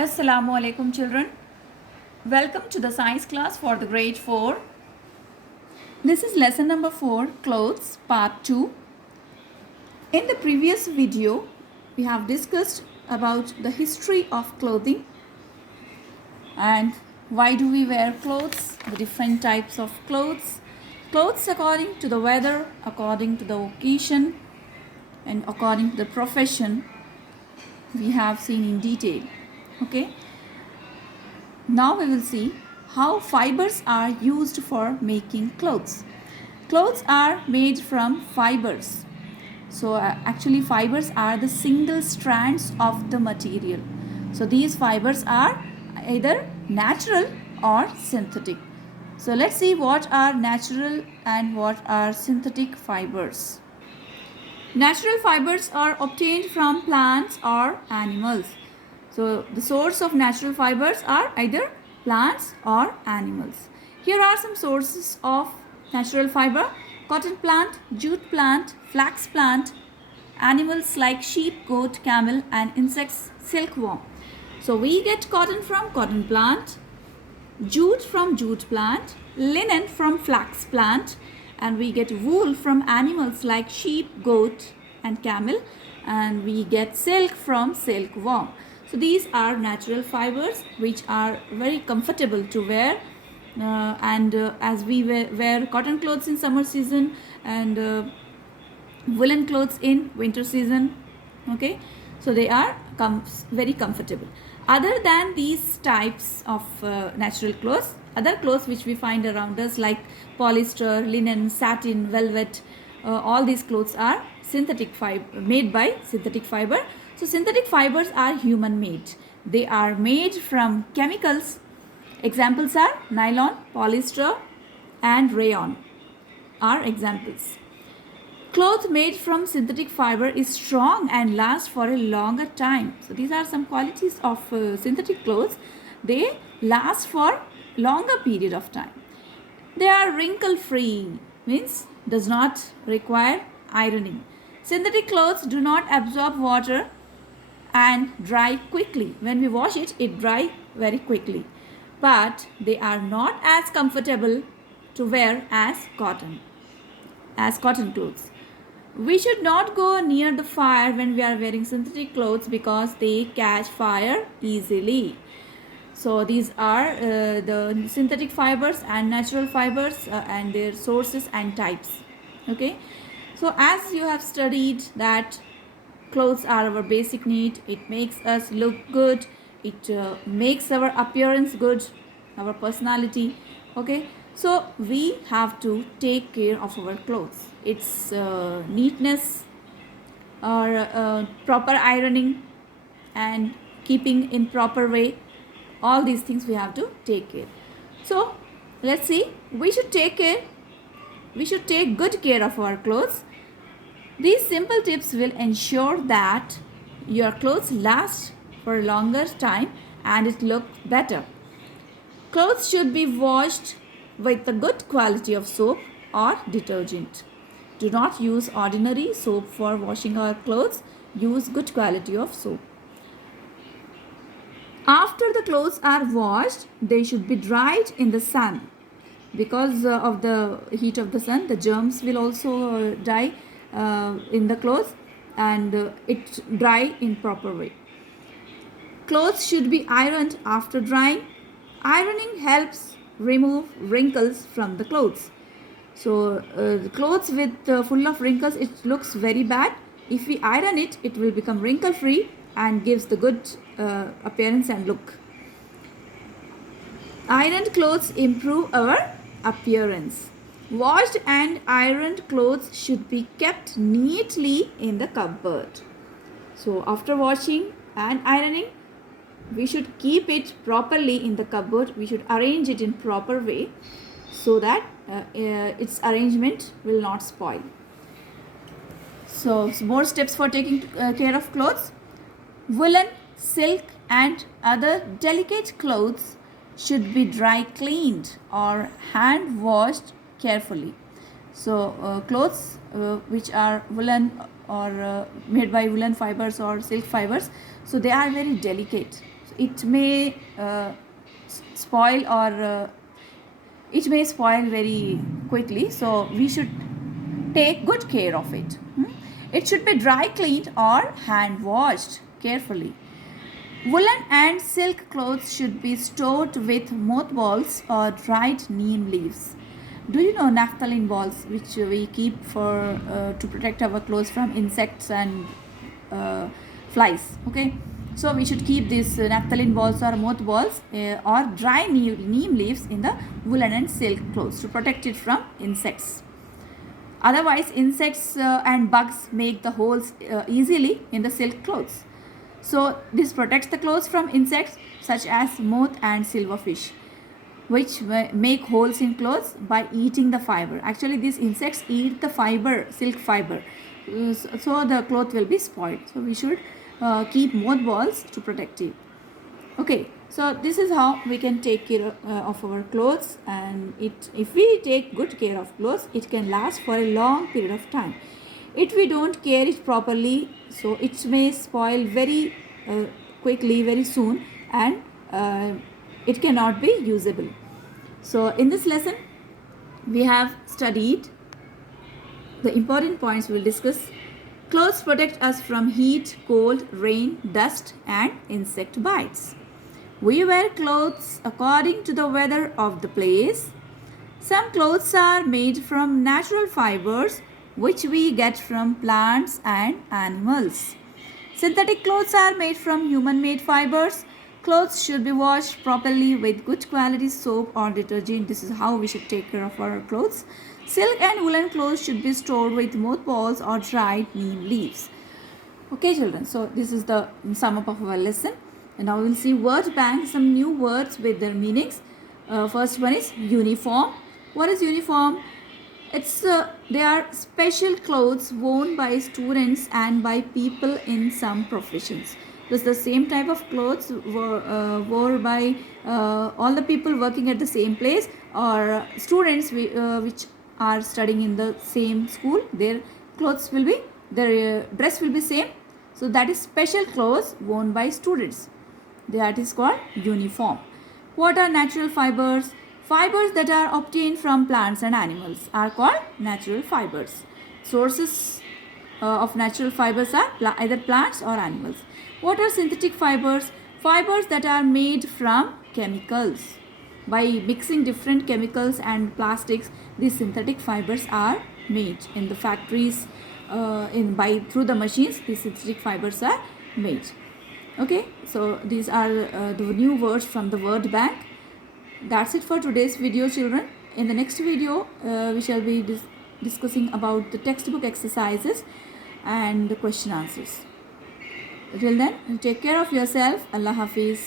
Assalamu alaikum children. Welcome to the science class for the grade 4. This is lesson number 4, clothes, part 2. In the previous video, we have discussed about the history of clothing and why do we wear clothes, the different types of clothes, clothes according to the weather, according to the occasion and according to the profession we have seen in detail. Okay. Now we will see how fibers are used for making clothes. Clothes are made from fibers. So actually fibers are the single strands of the material. So these fibers are either natural or synthetic. So let's see what are natural and what are synthetic fibers. Natural fibers are obtained from plants or animals. So the source of natural fibers are either plants or animals. Here are some sources of natural fiber: cotton plant, jute plant, flax plant, animals like sheep, goat, camel, and insects, silkworm. So we get cotton from cotton plant, jute from jute plant, linen from flax plant, and we get wool from animals like sheep, goat, and camel, and we get silk from silkworm. So these are natural fibers which are very comfortable to wear, as we wear cotton clothes in summer season and woolen clothes in winter season. Okay, so they are very comfortable. Other than these types of natural clothes, other clothes which we find around us like polyester, linen, satin, velvet, all these clothes are synthetic fiber, made by synthetic fiber. So synthetic fibers are human made. They are made from chemicals. Examples are nylon, polyester, and rayon are examples. Cloth made from synthetic fiber is strong and lasts for a longer time. So these are some qualities of synthetic clothes. They last for longer period of time. They are wrinkle free, means does not require ironing. Synthetic clothes do not absorb water and dry quickly. When we wash it, it dries very quickly. But they are not as comfortable to wear as cotton clothes. We should not go near the fire when we are wearing synthetic clothes because they catch fire easily. So these are the synthetic fibers and natural fibers and their sources and types. Okay. So as you have studied that clothes are our basic need, it makes us look good, it makes our appearance good, our personality. Okay, so we have to take care of our clothes, its neatness or proper ironing and keeping in proper way. All these things we have to take care. So let's see, we should take good care of our clothes. These simple tips will ensure that your clothes last for a longer time and it looks better. Clothes should be washed with a good quality of soap or detergent. Do not use ordinary soap for washing our clothes. Use good quality of soap. After the clothes are washed, they should be dried in the sun. Because of the heat of the sun, the germs will also die in the clothes and it dry in proper way. Clothes should be ironed after drying. Ironing helps remove wrinkles from the clothes. So the clothes with full of wrinkles, it looks very bad. If we iron it, it will become wrinkle free and gives the good appearance and look. Ironed clothes improve our appearance. Washed and ironed clothes should be kept neatly in the cupboard. So after washing and ironing, we should keep it properly in the cupboard. We should arrange it in proper way so that its arrangement will not spoil. So more steps for taking care of clothes. Woolen, silk and other delicate clothes should be dry cleaned or hand washed carefully. So clothes which are woolen or made by woolen fibers or silk fibers, so they are very delicate. It may spoil or it may spoil very quickly, so we should take good care of it. It should be dry cleaned or hand washed carefully. Woolen and silk clothes should be stored with mothballs or dried neem leaves. Do you know naphthalene balls, which we keep for to protect our clothes from insects and flies? Okay, so we should keep these naphthalene balls or mothballs or dry neem leaves in the woolen and silk clothes to protect it from insects. Otherwise, insects and bugs make the holes easily in the silk clothes. So this protects the clothes from insects such as moth and silverfish, which make holes in clothes by eating the fiber. Actually, these insects eat the fiber, silk fiber, so the cloth will be spoiled. So we should keep mothballs to protect it. Okay, so this is how we can take care of our clothes, and if we take good care of clothes, it can last for a long period of time. If we don't care it properly, so it may spoil very quickly, very soon, and it cannot be usable. So in this lesson we have studied the important points we will discuss. Clothes protect us from heat, cold, rain, dust and insect bites. We wear clothes according to the weather of the place. Some clothes are made from natural fibers which we get from plants and animals. Synthetic clothes are made from human-made fibers. Clothes should be washed properly with good quality soap or detergent. This is how we should take care of our clothes. Silk and woolen clothes should be stored with mothballs or dried neem leaves. Okay children, so this is the sum up of our lesson. And now we will see word bank, some new words with their meanings. First one is uniform. What is uniform? It's they are special clothes worn by students and by people in some professions. It's the same type of clothes worn by all the people working at the same place, or students which are studying in the same school. Their clothes will be, their dress will be same. So that is special clothes worn by students. That is called uniform. What are natural fibers? Fibers that are obtained from plants and animals are called natural fibers. Sources of natural fibers are either plants or animals. What are synthetic fibers? Fibers that are made from chemicals. By mixing different chemicals and plastics, these synthetic fibers are made in the factories. Through the machines, these synthetic fibers are made. Okay, so these are the new words from the word bank. That's it for today's video, children. In the next video we shall be discussing about the textbook exercises and the question answers. Till then, take care of yourself. Allah Hafiz.